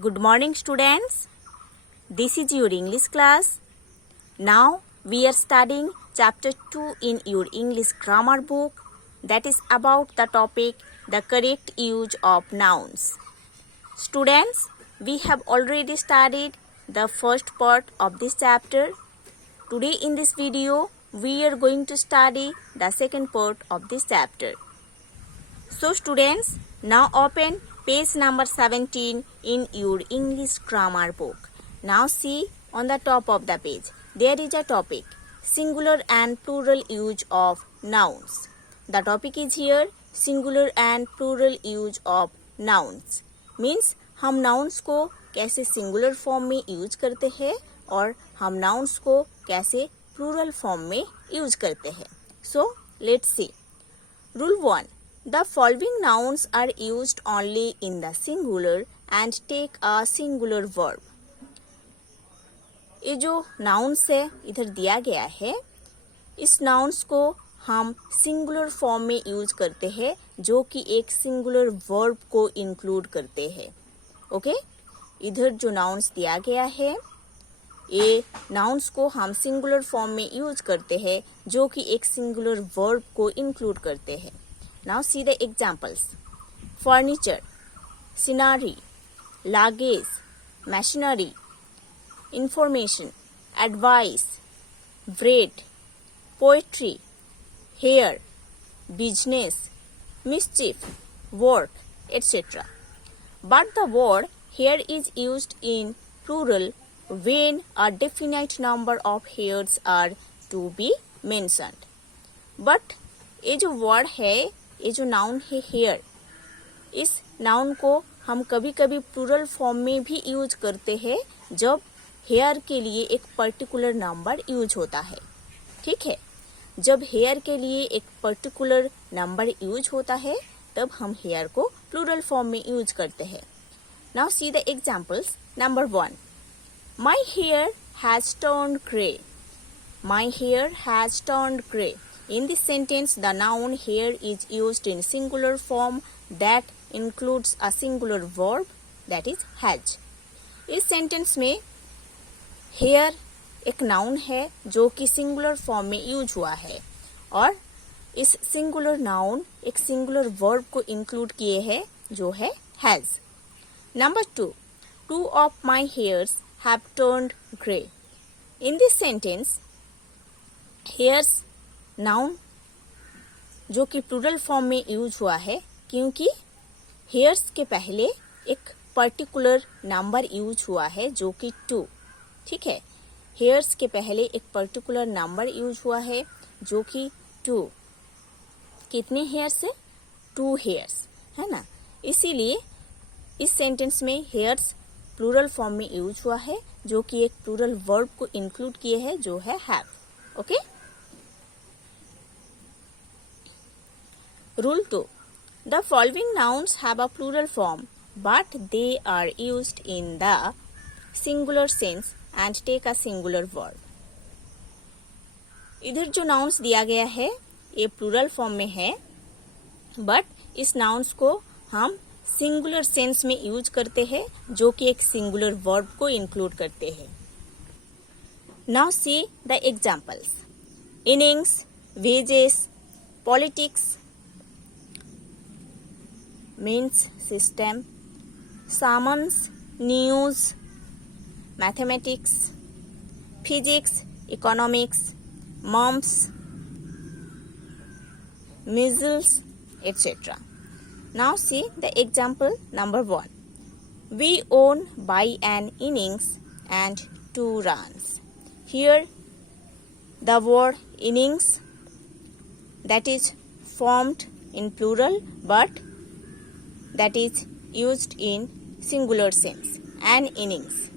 Good morning, students. This is your English class. Now we are studying chapter 2 in your English grammar book, that is about the topic the correct use of nouns. Students, we have already studied the first part of this chapter. Today in this video, we are going to study the second part of this chapter. So students, now open page number 17 in your English grammar book. Now see on the top of the page, there is a topic, singular and plural use of nouns. The topic is here, singular and plural use of nouns. Means हम nouns को कैसे singular form में use करते हैं और हम nouns को कैसे plural form में use करते हैं. So let's see. Rule 1. The following nouns are used only in the singular and take a singular verb. ये जो nouns है इधर दिया गया है, इस nouns को हम singular form में use करते हैं जो कि एक singular verb को include करते हैं. ओके, इधर जो nouns दिया गया है, ये nouns को हम singular form में use करते हैं जो कि एक singular verb को include करते हैं. Now see the examples. Furniture, scenery, luggage, machinery, information, advice, bread, poetry, hair, business, mischief, work, etc. But the word here is used in plural when a definite number of hairs are to be mentioned. But ये जो word है, ये जो noun है hair, इस noun को हम कभी कभी प्लूरल फॉर्म में भी यूज करते हैं जब हेयर के लिए एक पर्टिकुलर नंबर यूज होता है. ठीक है, जब हेयर के लिए एक पर्टिकुलर नंबर यूज होता है तब हम हेयर को प्लूरल फॉर्म में यूज करते हैं. Now see the examples. Number 1. My hair has turned grey. My hair has turned grey. In this sentence, the noun here is used in singular form that includes a singular verb, that is has. इस sentence में here एक noun है जो कि singular form में use हुआ है और इस singular noun एक singular verb को include किए है जो है has. Number 2. 2 of my hairs have turned grey. In this sentence, hairs noun जो कि प्लूरल फॉर्म में यूज हुआ है क्योंकि हेयर्स के पहले एक पर्टिकुलर नंबर यूज हुआ है जो कि 2. ठीक है, हेयर्स के पहले एक पर्टिकुलर नंबर यूज हुआ है जो कि 2. कितने हेयर्स है? 2 हेयर्स, है ना. इसीलिए इस सेंटेंस में हेयर्स प्लूरल फॉर्म में यूज हुआ है जो कि एक प्लूरल वर्ब को इंक्लूड किए है जो है have. Okay. Rule 2. The following nouns have a plural form, but they are used in the singular sense and take a singular verb. इधर जो nouns दिया गया है ये plural form में है, but इस nouns को हम singular sense में यूज करते हैं जो कि एक singular verb को include करते हैं. Now see the examples. Innings, wages, politics, means system, summons, news, mathematics, physics, economics, mumps, measles, etc. Now see the example number 1. We won by an innings and 2 runs. Here the word innings that is formed in plural but that is used in singular sense. An innings.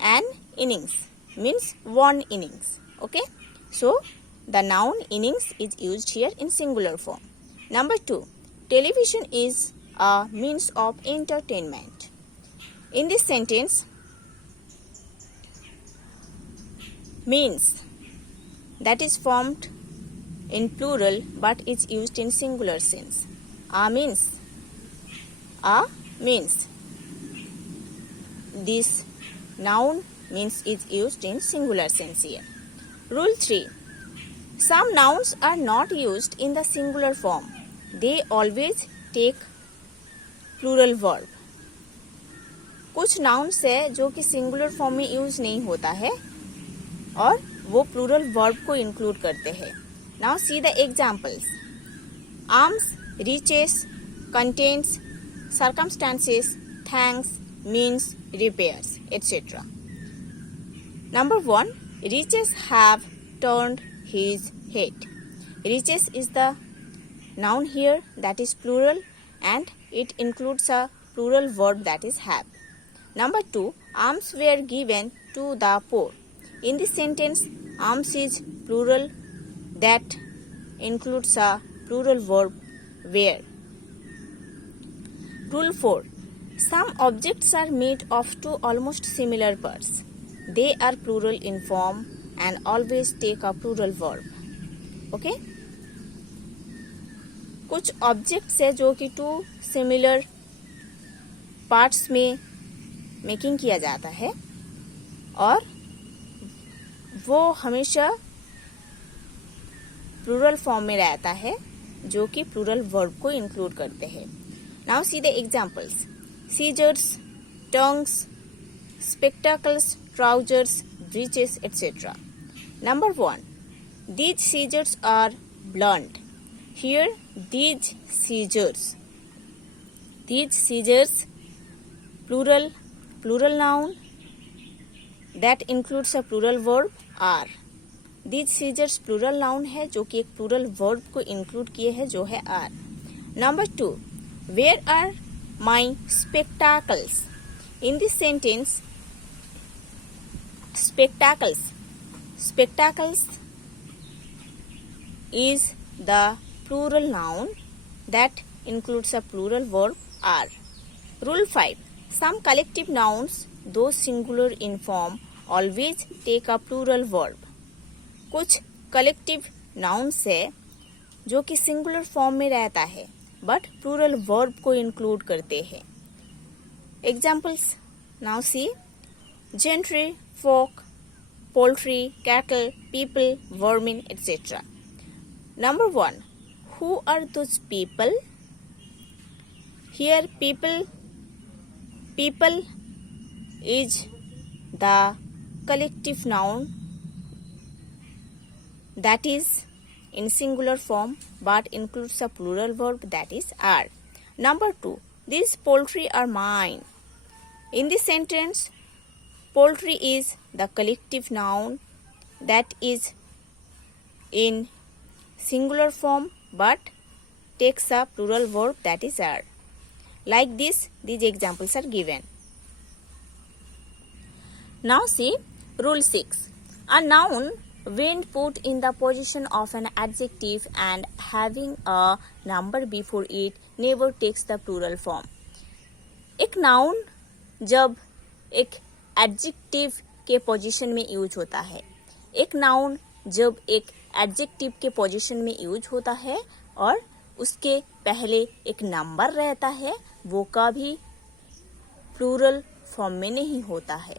An innings means one innings. Okay. So the noun innings is used here in singular form. Number 2. Television is a means of entertainment. In this sentence, means that is formed in plural but is used in singular sense. A means this noun means is used in singular sense here. Rule 3. Some nouns are not used in the singular form. They always take plural verb. कुछ nouns है जो कि singular form में use नहीं होता है और वो plural verb को include करते हैं. Now see the examples. Arms, reaches, contains, circumstances, thanks, means, repairs, etc. Number 1. Reaches have turned his head. Reaches is the noun here, that is plural, and it includes a plural verb, that is have. Number 2. Alms were given to the poor. In this sentence, alms is plural, that includes a plural verb were. Rule 4. Some objects are made of two almost similar parts. They are plural in form and always take a plural verb. Okay? कुछ objects है जो कि to similar parts में making किया जाता है और वो हमेशा प्लूरल फॉर्म में रहता है जो कि प्लूरल वर्ब को इंक्लूड करते हैं. Now see the examples. Scissors, tongs, spectacles, trousers, breeches, etc. Number 1. These scissors are blunt. Here, these scissors. These scissors, plural noun that includes a plural verb are. These scissors plural noun है जो कि एक plural verb को include किए है जो है are. Number 2. Where are my spectacles? In this sentence, spectacles is the plural noun that includes a plural verb are. Rule 5. Some collective nouns, though singular in form, always take a plural verb. कुछ collective nouns है जो कि singular form में रहता है but plural verb को include करते हैं. Examples. Now see. Gentry, folk, poultry, cattle, people, vermin, etc. Number 1. Who are those people? Here people is the collective noun that is in singular form but includes a plural verb, that is are. Number 2. These poultry are mine. In this sentence, poultry is the collective noun that is in singular form but takes a plural verb, that is are. Like this, these examples are given. Now see rule 6. A noun when put in the position of an adjective and having a number before it never takes the plural form. एक noun जब एक adjective के position में use होता है, एक noun जब एक एडजेक्टिव के पोजीशन में यूज होता है और उसके पहले एक नंबर रहता है, वो कभी प्लूरल फॉर्म में नहीं होता है.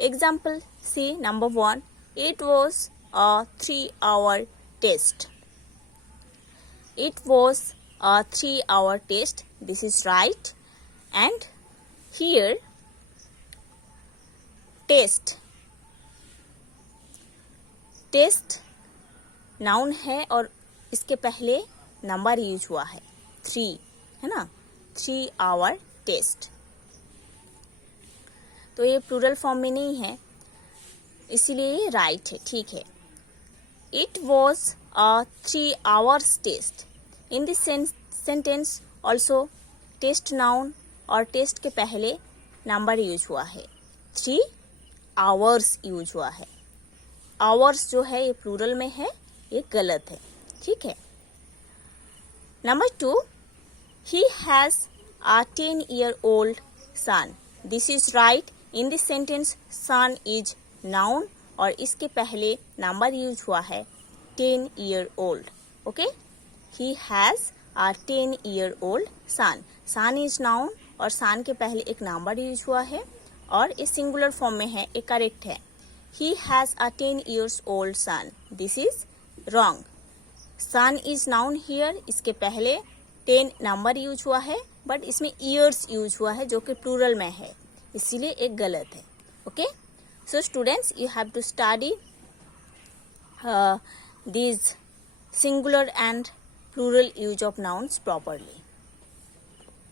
Example C. Number 1. It was a 3-hour test. It was a 3-hour test. This is right. And here test noun है और इसके पहले नंबर यूज हुआ है 3, है ना. 3-hour test. तो ये प्लूरल फॉर्म में नहीं है, इसीलिए ये राइट है, ठीक है. It was a 3 hours test. In this sentence also test noun और टेस्ट के पहले नंबर यूज हुआ है, 3 hours यूज हुआ है. आवर्स जो है ये प्लूरल में है, ये गलत है, ठीक है. Number 2. He has a 10-year-old son. This is right. In this sentence son is noun और इसके पहले नंबर यूज हुआ है 10-year-old. Okay. He has a 10-year-old son. Son is noun और son के पहले एक नंबर यूज हुआ है और इस सिंगुलर फॉर्म में है, ये करेक्ट है। He has a 10 years old son. This is wrong. Son is noun here. इसके पहले 10 नंबर यूज हुआ है, बट इसमें ईयर्स यूज हुआ है जो कि प्लूरल में है, इसीलिए एक गलत है। Okay, so students, you have to study these singular and plural use of nouns properly.